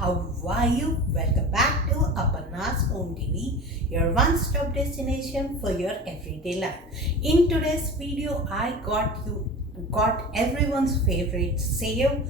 how are you? Welcome back to Aparna's Home TV, your one-stop destination for your everyday life. In today's video, I got everyone's favorite save,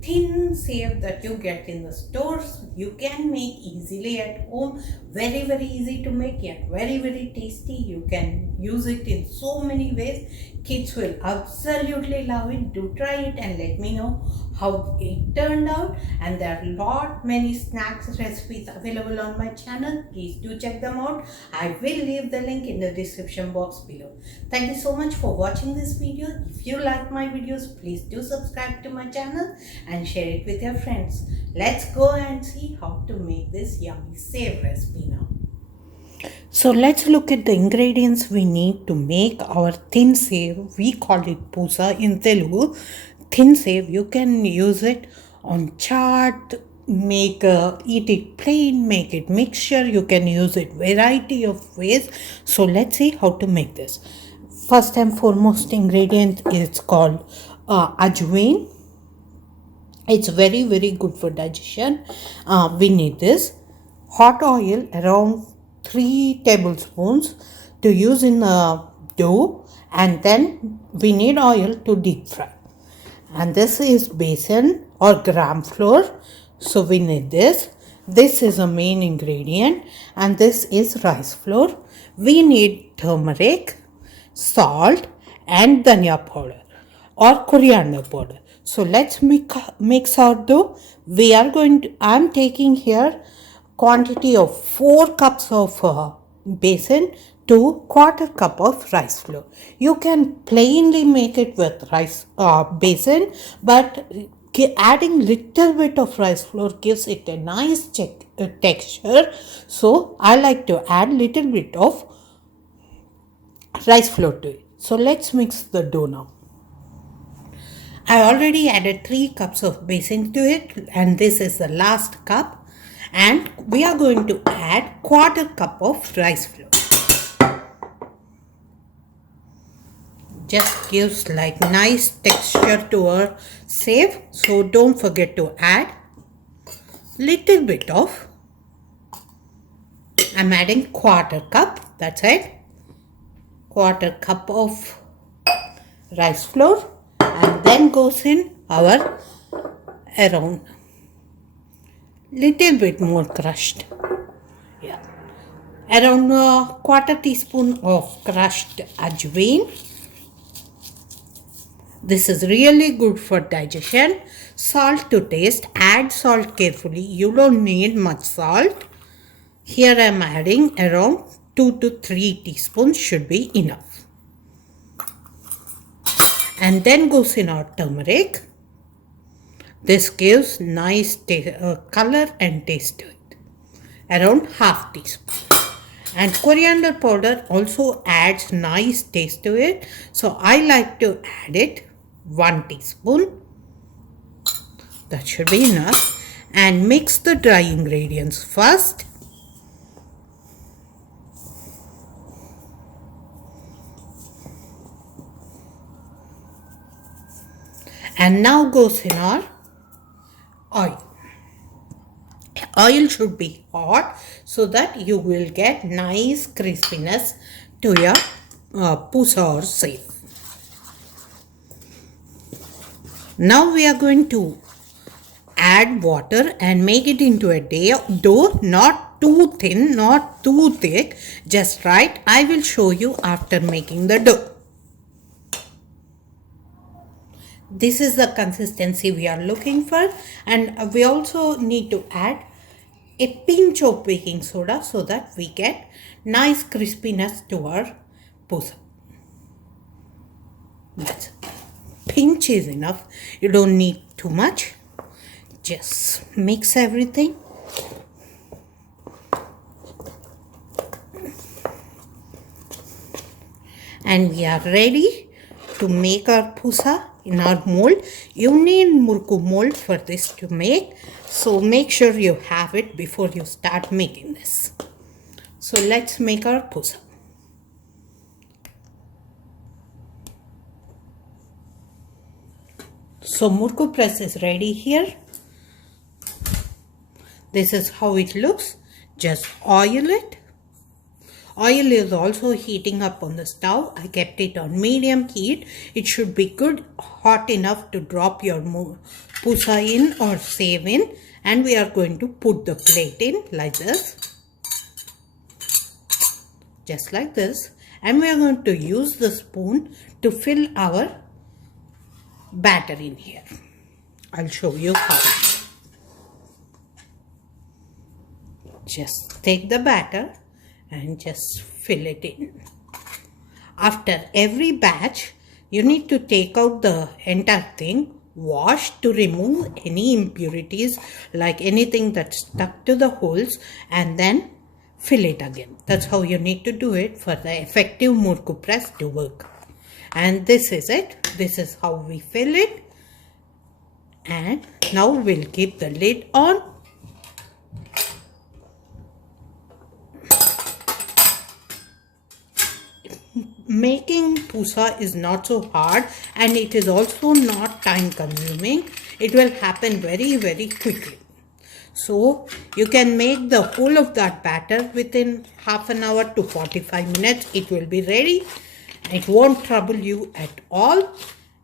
thin save that you get in the stores. You can make easily at home. Very easy to make, yet very tasty. You can use it in so many ways. Kids will absolutely love it. Do try it and let me know how it turned out. And there are many snacks recipes available on my channel. Please do check them out. I will leave the link in the description box below. Thank you so much for watching this video. If you like my videos, please do subscribe to my channel and share it with your friends. Let's go and see how to make this yummy save recipe now. So let's look at the ingredients we need to make our thin save. We call it pusa in Telugu. Thin save, you can use it on chaat, eat it plain, make it mixture. You can use it variety of ways. So let's see how to make this. First and foremost ingredient is called ajwain. It's very good for digestion. We need this hot oil around 3 tablespoons to use in the dough, and then we need oil to deep fry. And this is besan or gram flour, so we need this. This is a main ingredient, and this is rice flour. We need turmeric, salt, and dhania powder or coriander powder. So let's mix our dough. I'm taking here quantity of 4 cups of besan to quarter cup of rice flour. You can plainly make it with rice besan, but adding little bit of rice flour gives it a nice texture. So I like to add little bit of rice flour to it. So let's mix the dough now. I already added 3 cups of besan to it, and this is the last cup. And we are going to add quarter cup of rice flour. Just gives like nice texture to our save. So don't forget to add little bit of, I'm adding quarter cup, that's it. Quarter cup of rice flour, and then goes in our around little bit more crushed, around a quarter teaspoon of crushed ajwain. This is really good for digestion. Salt to taste. Add salt carefully. You don't need much salt. Here I am adding around 2 to 3 teaspoons should be enough. And then goes in our turmeric. This gives nice color and taste to it. Around half teaspoon. And coriander powder also adds nice taste to it. So I like to add it 1 teaspoon. That should be enough. And mix the dry ingredients first. And now goes in our oil. Oil should be hot so that you will get nice crispiness to your pusa or save. Now we are going to add water and make it into a dough, not too thin, not too thick, just right. I will show you after making the dough. This is the consistency we are looking for, and we also need to add a pinch of baking soda so that we get nice crispiness to our pusa. That's pinch is enough. You don't need too much. Just mix everything. And we are ready to make our pusa in our mold. You need murku mold for this to make. So make sure you have it before you start making this. So let's make our pusa. So murku press is ready here. This is how it looks. Just oil it. Oil is also heating up on the stove. I kept it on medium heat. It should be good hot enough to drop your pusa in or save in. And we are going to put the plate in like this. Just like this. And we are going to use the spoon to fill our batter in here. I'll show you how. Just take the batter and just fill it in. After every batch, you need to take out the entire thing, wash to remove any impurities like anything that's stuck to the holes, and then fill it again. That's how you need to do it for the effective murukku press to work. And this is it. This is how we fill it. And now we'll keep the lid on. Making pusa is not so hard, and it is also not time consuming. It will happen very quickly. So you can make the whole of that batter within half an hour to 45 minutes. It will be ready. It won't trouble you at all,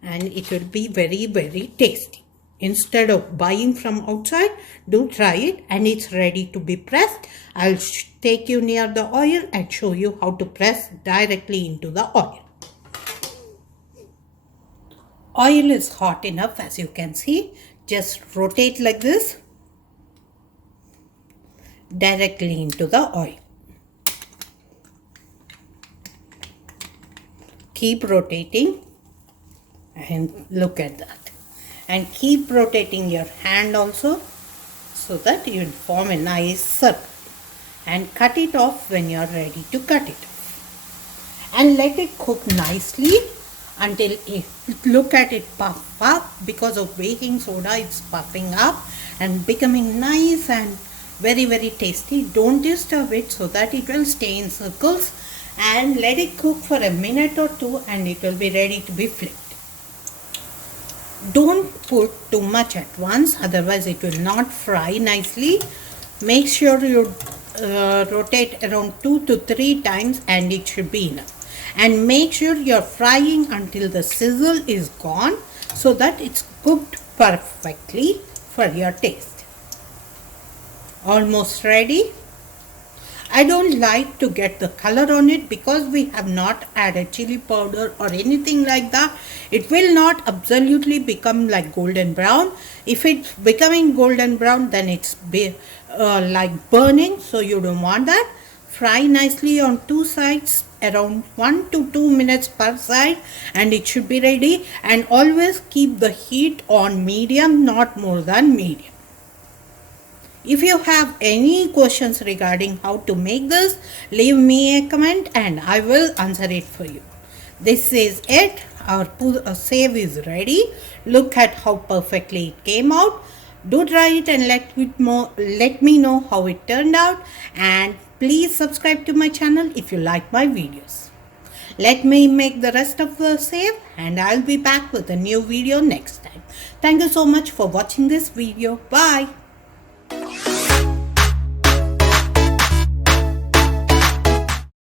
and it will be very tasty. Instead of buying from outside, do try it, and it's ready to be pressed. I'll take you near the oil and show you how to press directly into the oil. Oil is hot enough, as you can see. Just rotate like this directly into the oil. Keep rotating and look at that. And keep rotating your hand also so that you will form a nice circle. And cut it off when you are ready to cut it off. And let it cook nicely until look at it puff up. Because of baking soda, it's puffing up and becoming nice and very tasty. Don't disturb it so that it will stay in circles, and let it cook for a minute or two and it will be ready to be flipped. Don't put too much at once, otherwise it will not fry nicely. Make sure you rotate around 2 to 3 times and it should be enough. And make sure you're frying until the sizzle is gone so that it's cooked perfectly for your taste. Almost ready. I don't like to get the color on it because we have not added chili powder or anything like that. It will not absolutely become like golden brown. If it's becoming golden brown, then it's like burning, so you don't want that. Fry nicely on 2 sides around 1 to 2 minutes per side and it should be ready. And always keep the heat on medium, not more than medium. If you have any questions regarding how to make this, leave me a comment and I will answer it for you. This is it. Our save is ready. Look at how perfectly it came out. Do try it and let me know how it turned out. And please subscribe to my channel if you like my videos. Let me make the rest of the save and I'll be back with a new video next time. Thank you so much for watching this video. Bye.